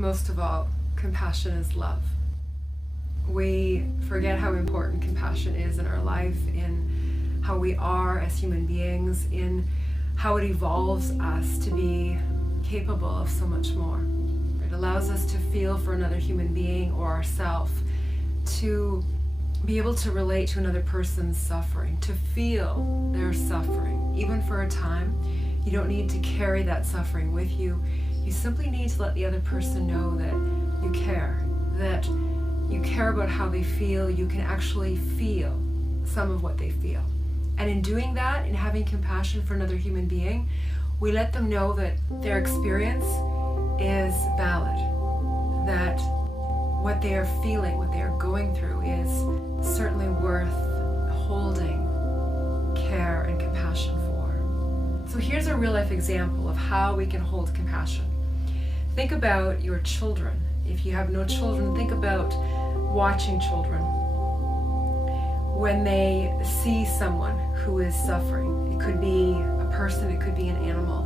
Most of all, compassion is love. We forget how important compassion is in our life, in how we are as human beings, in how it evolves us to be capable of so much more. It allows us to feel for another human being or ourselves, to be able to relate to another person's suffering, to feel their suffering, even for a time. You don't need to carry that suffering with you. You simply need to let the other person know that you care about how they feel. You can actually feel some of what they feel. And in doing that, in having compassion for another human being, we let them know that their experience is valid, that what they are feeling, what they are going through is certainly worth holding care and compassion for. So here's a real life example of how we can hold compassion. Think about your children. If you have no children, think about watching children. When they see someone who is suffering, it could be a person, it could be an animal.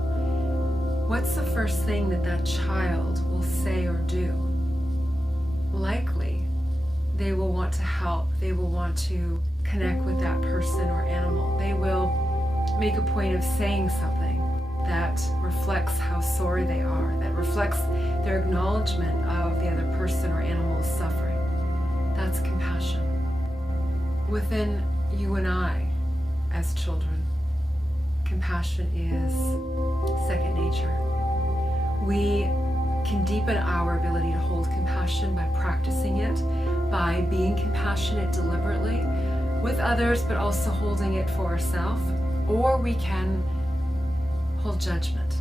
What's the first thing that that child will say or do? Likely, they will want to help. They will want to connect with that person or animal. They will make a point of saying something that reflects how sorry they are, that reflects their acknowledgement of the other person or animal's suffering. That's compassion. Within you and I, as children, compassion is second nature. We can deepen our ability to hold compassion by practicing it, by being compassionate deliberately with others, but also holding it for ourselves. Or we can hold judgment.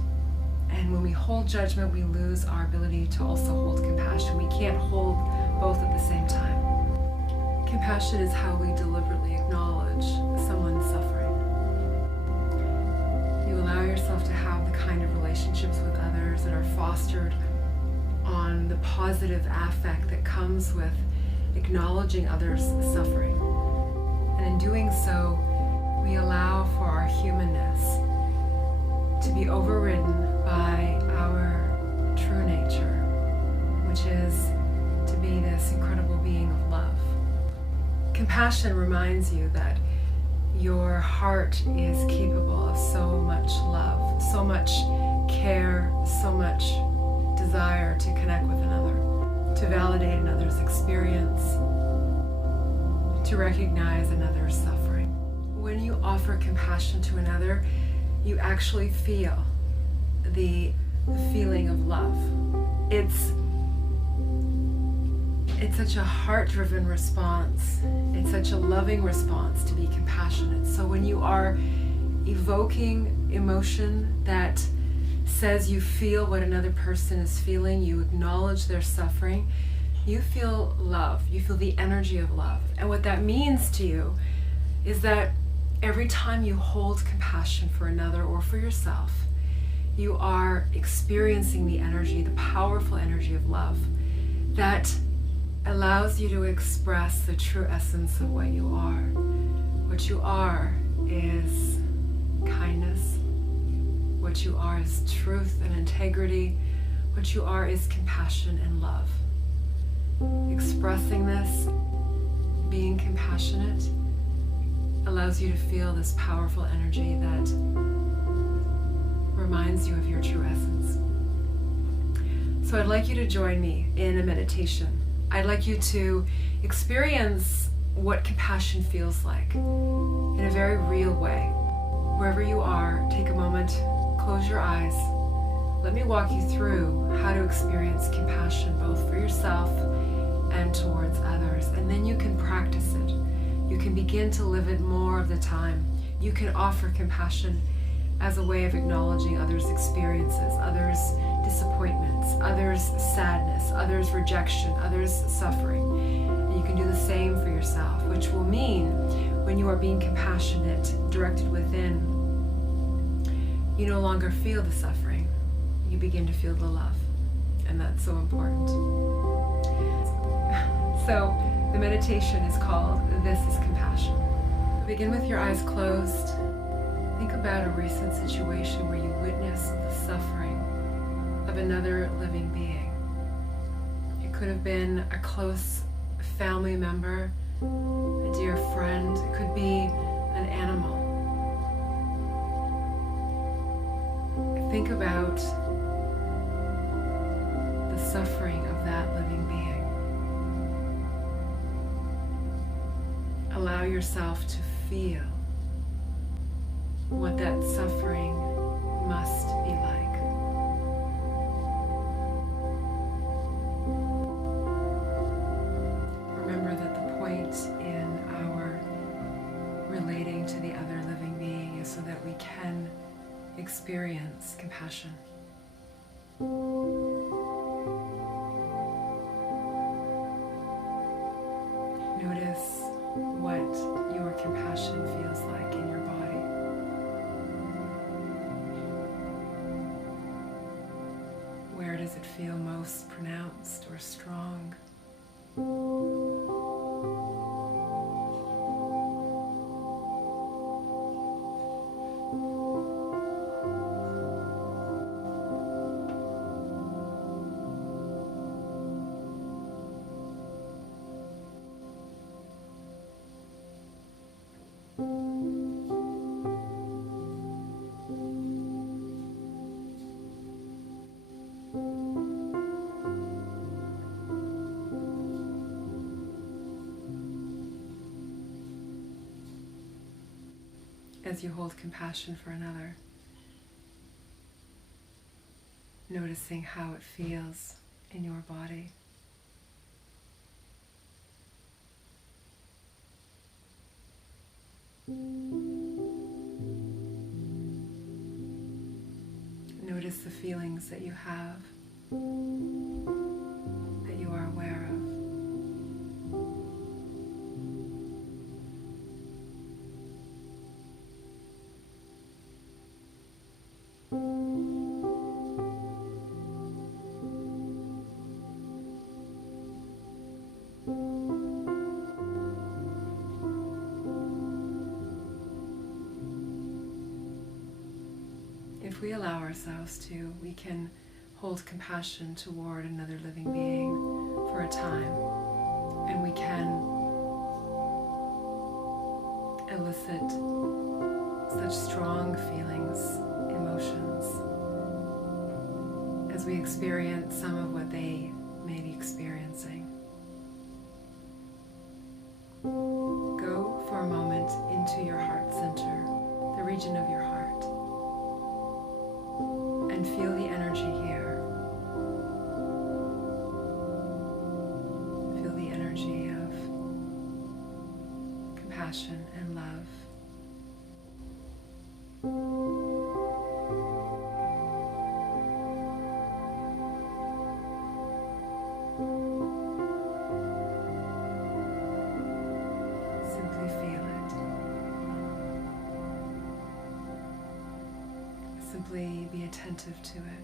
And when we hold judgment, we lose our ability to also hold compassion. We can't hold both at the same time. Compassion is how we deliberately acknowledge someone's suffering. You allow yourself to have the kind of relationships with others that are fostered on the positive affect that comes with acknowledging others' suffering. And in doing so, we allow for our humanness to be overridden by our true nature, which is to be this incredible being of love. Compassion reminds you that your heart is capable of so much love, so much care, so much desire to connect with another, to validate another's experience, to recognize another's suffering. When you offer compassion to another, you actually feel the feeling of love. It's such a heart-driven response. It's such a loving response to be compassionate. So when you are evoking emotion that says you feel what another person is feeling, you acknowledge their suffering, you feel love. You feel the energy of love. And what that means to you is that every time you hold compassion for another or for yourself, you are experiencing the energy, the powerful energy of love that allows you to express the true essence of what you are. What you are is kindness. What you are is truth and integrity. What you are is compassion and love. Expressing this, being compassionate, allows you to feel this powerful energy that reminds you of your true essence. So I'd like you to join me in a meditation. I'd like you to experience what compassion feels like in a very real way. Wherever you are, take a moment, close your eyes. Let me walk you through how to experience compassion both for yourself and towards others. And then you can practice it. You can begin to live it more of the time. You can offer compassion as a way of acknowledging others' experiences, others' disappointments, others' sadness, others' rejection, others' suffering. And you can do the same for yourself, which will mean when you are being compassionate, directed within, you no longer feel the suffering. You begin to feel the love. And that's so important. So the meditation is called This is Compassion. Begin with your eyes closed. Think about a recent situation where you witnessed the suffering of another living being. could have been a close family member, a dear friend. It could be an animal. Think about the suffering of that living being. Allow yourself to feel what that suffering must be like. Remember that the point in our relating to the other living being is so that we can experience compassion. Notice what your compassion feels like in your body. Where does it feel most pronounced or strong? As you hold compassion for another, noticing how it feels in your body. Notice the feelings that you have, that you are aware of. If we allow ourselves to, we can hold compassion toward another living being for a time, and we can elicit such strong feelings, emotions, as we experience some of what they may be experiencing. Go for a moment into your heart center, the region of your heart, and feel the energy here. Feel the energy of compassion and love. Simply feel it. Simply be attentive to it.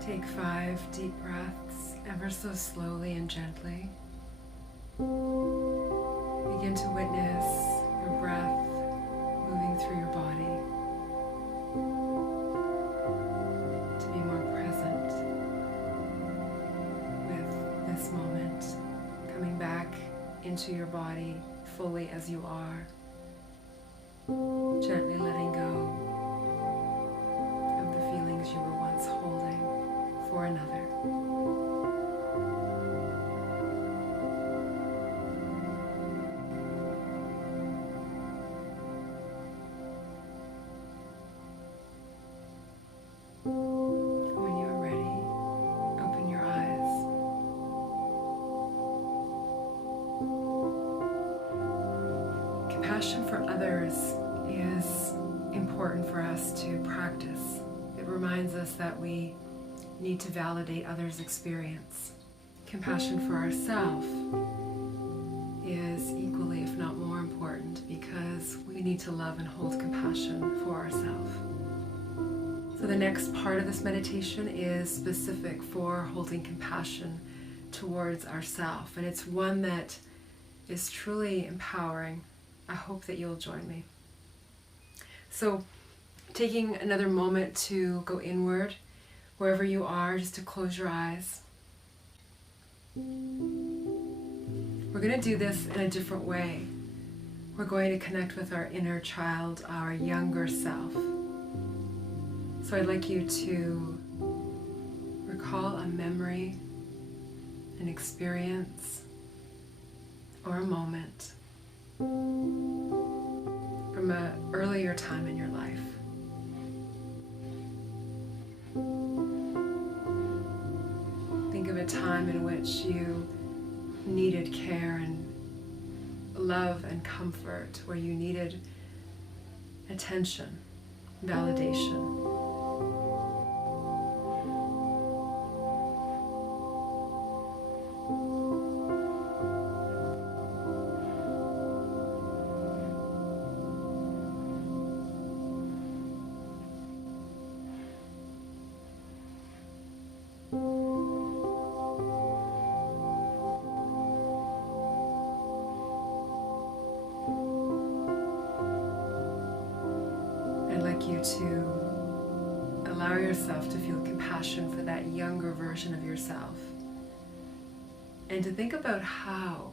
Take 5 deep breaths, ever so slowly and gently. Begin to witness your breath moving through your body. To be more present with this moment, coming back into your body fully as you are, gently letting go of the feelings you were once holding for another. When you are ready, open your eyes. Compassion for others is important for us to practice. It reminds us that we need to validate others' experience. Compassion for ourselves is equally, if not more important, because we need to love and hold compassion for ourselves. So the next part of this meditation is specific for holding compassion towards ourself, and it's one that is truly empowering. I hope that you'll join me. So taking another moment to go inward, wherever you are, just to close your eyes. We're going to do this in a different way. We're going to connect with our inner child, our younger self. So I'd like you to recall a memory, an experience, or a moment from an earlier time in your life. Think of a time in which you needed care and love and comfort, where you needed attention, validation. I'd like you to allow yourself to feel compassion for that younger version of yourself, and to think about how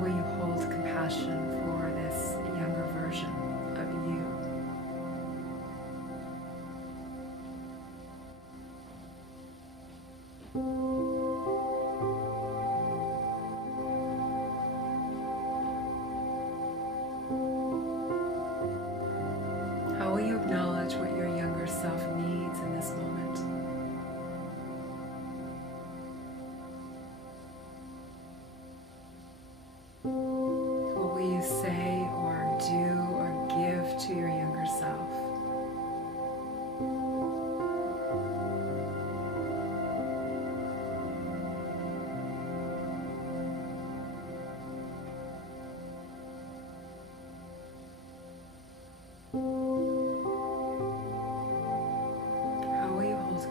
will you hold compassion for this younger version of you. How will you acknowledge what your younger self needs in this moment? What will you say or do or give to your younger self?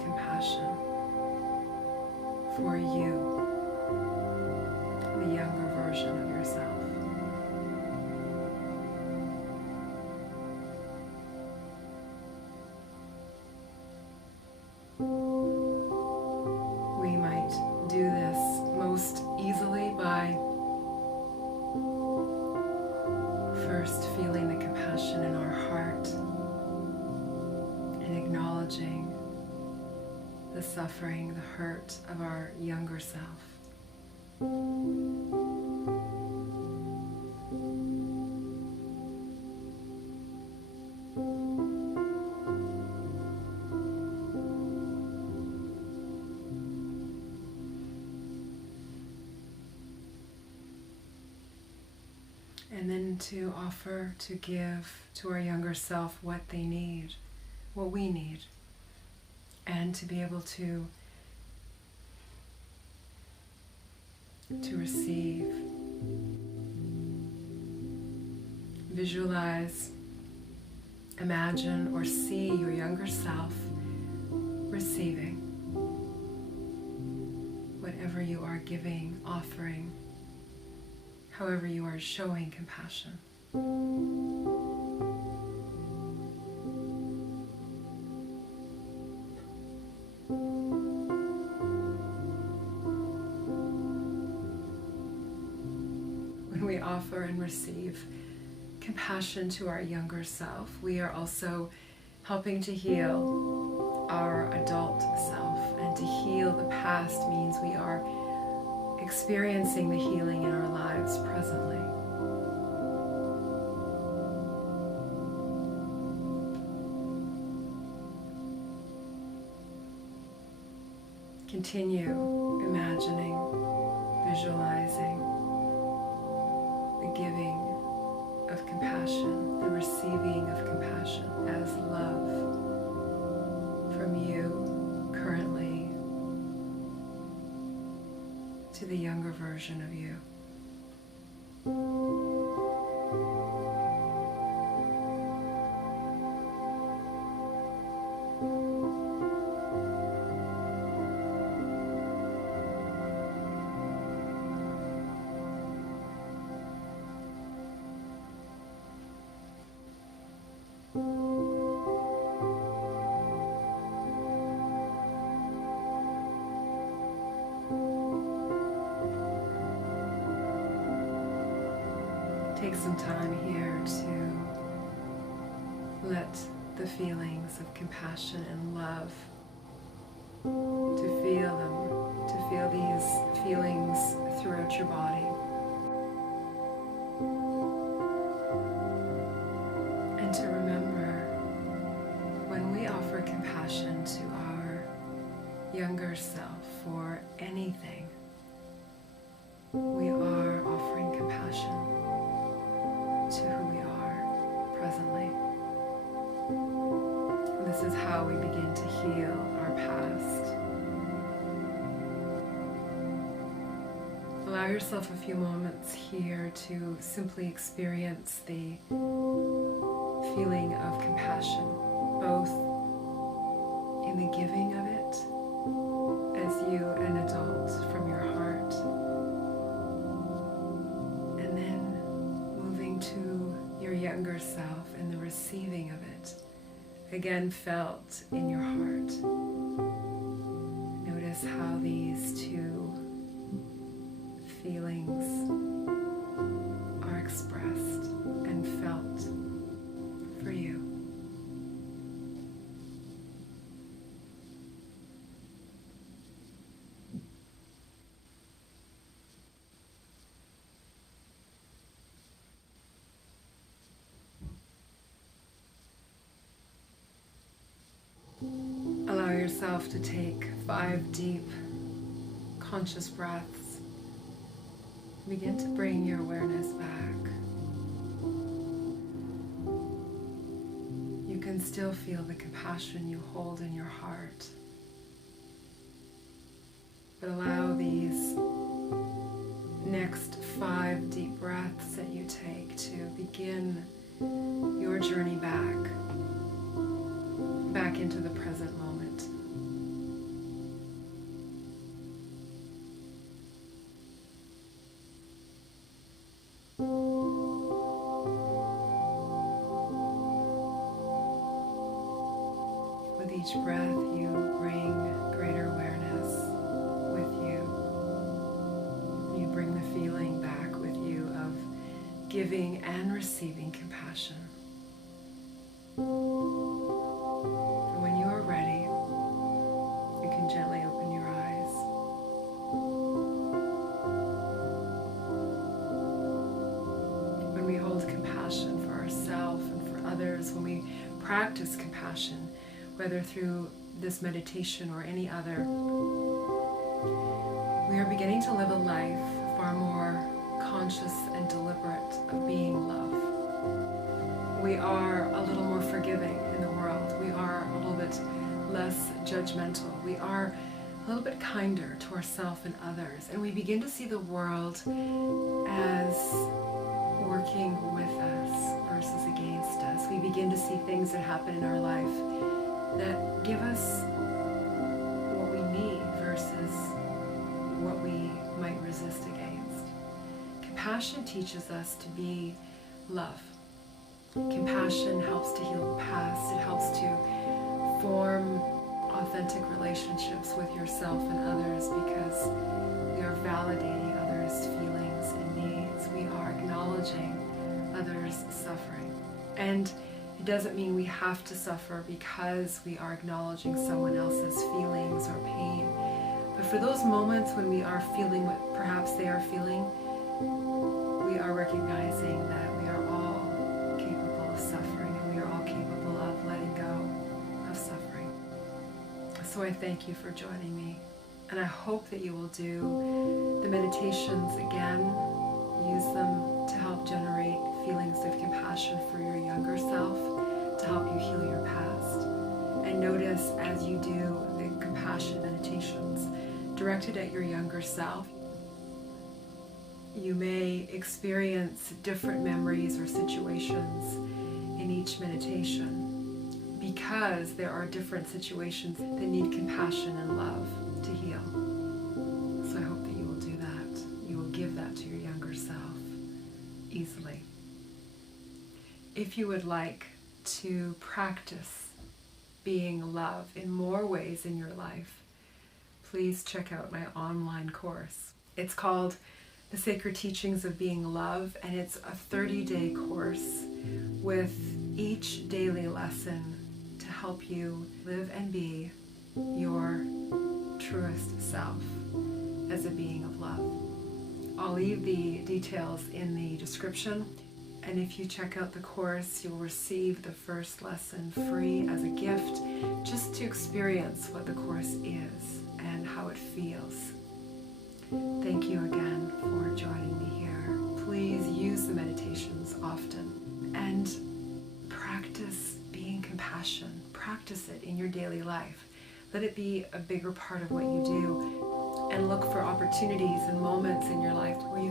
Compassion for you, the younger version of yourself. We might do this most easily by first feeling the compassion in our heart and acknowledging the suffering, the hurt of our younger self. And then to offer to give to our younger self what they need, what we need. And to be able to receive, visualize, imagine, or see your younger self receiving whatever you are giving, offering, however you are showing compassion. We offer and receive compassion to our younger self, we are also helping to heal our adult self. And to heal the past means we are experiencing the healing in our lives presently. Continue imagining, visualizing the giving of compassion, the receiving of compassion as love from you currently to the younger version of you. some time here to let the feelings of compassion and love, to feel them, to feel these feelings throughout your body. And to remember, when we offer compassion to our younger self for anything, we are offering compassion to who we are presently. This is how we begin to heal our past. Allow yourself a few moments here to simply experience the feeling of compassion, both in the giving of it as you, an adult, from your heart, and then moving to your younger self and the receiving of it, again felt in your heart. Notice how these two feelings are expressed and felt for you. Allow yourself to take 5 deep, conscious breaths. Begin to bring your awareness back. You can still feel the compassion you hold in your heart, but allow these next 5 deep breaths that you take to begin your journey back into the present moment. With each breath, you bring greater awareness with you. You bring the feeling back with you of giving and receiving compassion. When you are ready, you can gently open your eyes. When we hold compassion for ourselves and for others, when we practice compassion, whether through this meditation or any other, we are beginning to live a life far more conscious and deliberate of being love. We are a little more forgiving in the world. We are a little bit less judgmental. We are a little bit kinder to ourselves and others. And we begin to see the world as working with us versus against us. We begin to see things that happen in our life that give us what we need versus what we might resist against. Compassion teaches us to be love. Compassion helps to heal the past. It helps to form authentic relationships with yourself and others because we are validating others' feelings and needs. We are acknowledging others' suffering. And it doesn't mean we have to suffer because we are acknowledging someone else's feelings or pain. But for those moments when we are feeling what perhaps they are feeling, we are recognizing that we are all capable of suffering and we are all capable of letting go of suffering. So I thank you for joining me, and I hope that you will do the meditations again. Use them to help generate feelings of compassion for your younger self, to help you heal your past. And notice as you do the compassion meditations directed at your younger self, you may experience different memories or situations in each meditation because there are different situations that need compassion and love to heal. So I hope that you will do that. You will give that to your younger self easily. If you would like to practice being love in more ways in your life, please check out my online course. It's called the Sacred Teachings of Being Love, and it's a 30-day course with each daily lesson to help you live and be your truest self as a being of love. I'll leave the details in the description, and if you check out the course, you'll receive the first lesson free as a gift, just to experience what the course is and how it feels. Thank you again for joining me here. Please use the meditations often and practice being compassion. Practice it in your daily life. Let it be a bigger part of what you do, and look for opportunities and moments in your life where